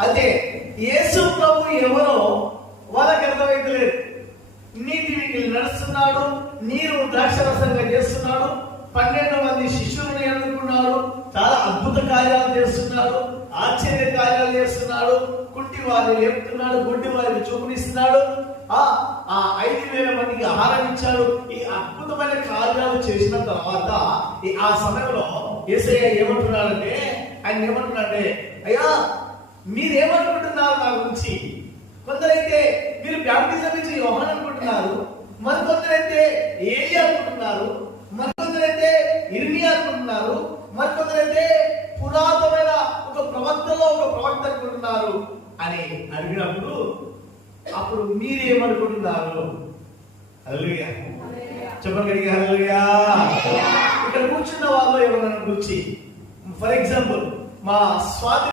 అయితే యేసు ప్రభు ఎవరో వాళ్ళకి అర్థమైతలేదు. నీటి నడుస్తున్నాడు, నీరు ద్రాక్షరసంగా చేస్తున్నాడు, 12 మంది శిష్యులను ఎన్నుకున్నాడు, చాలా అద్భుత కార్యాలు చేస్తున్నాడు, ఆశ్చర్య కార్యాలు చేస్తున్నాడు, కుంటి వారిని లేపుతున్నాడు, గుడ్డి వారిని చూపునిస్తున్నాడు, ఆ 5,000 మందికి ఆహారం ఇచ్చాడు. ఈ అద్భుతమైన కార్యాలు చేసిన తర్వాత ఆ సమయంలో యేసయ్య ఏమంటున్నాడంటే, ఆయన ఏమంటున్నాడంటే, అయ్యా మీరేమనుకుంటున్నారు నా గురించి? కొందరైతే మీరు బ్యాప్టిజం ఇచ్చి యోహాను అనుకుంటున్నారు, మరికొందరైతే ఏలియా అనుకుంటున్నారు, మరికొందరైతే ఇర్మియా అనుకుంటున్నారు, మరికొందరైతే పురాతనమైన ఒక ప్రవక్తలో ఒక ప్రవక్త అనుకుంటున్నారు అని అడిగినప్పుడు అప్పుడు మీరేమనుకుంటున్నారు? హల్లెలూయా చెప్పగలిగే హల్లెలూయా. ఇక్కడ కూర్చున్న వాళ్ళు ఎవరైనా గురించి, ఫర్ ఎగ్జాంపుల్ మా స్వాతి